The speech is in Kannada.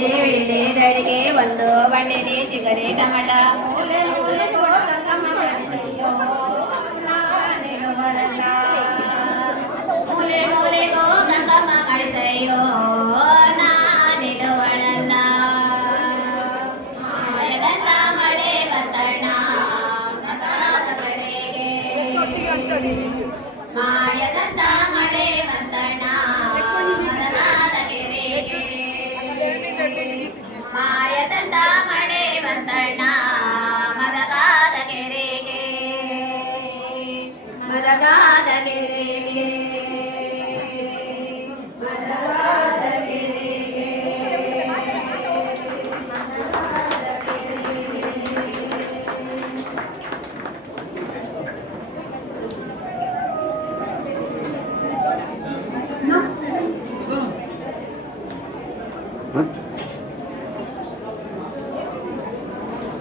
ಇಳಿದೆ ದಡಿಗೆ ಒಂದು ಬಂಡೆದೆ ಚಿಗರೆ ಕಮಲ ಮೂಲೆ ಮೂಲೆಗೋ ಗಂಗಮ್ಮ ಬಳಸಯ್ಯೋ ನಾನಿರುವಳಲ್ಲ ಮೂಲೆ ಮೂಲೆಗೋ ಗಂಗಮ್ಮ ಬಳಸಯ್ಯೋ ನಾನಿರುವಳಲ್ಲ ಮಾಯದಂತ ಮಳೆ ಬತ್ತಣ್ಣ ಮತನಾದ ಕರೆಗೆ ಮಾಯದಂತ ಮಳೆ ಬತ್ತಣ್ಣ ಮತನಾದ ಕೆರೆಗೆ ಮಾಯದಂತ ಮಳೆ ಬಂತಣ್ಣ ಮದಗಾದ ಕೆರೆಗೆ ಮದಗಾದ ಕೆರೆಗೆ ಮದಗಾದ ಕೆರೆಗೆ Huh?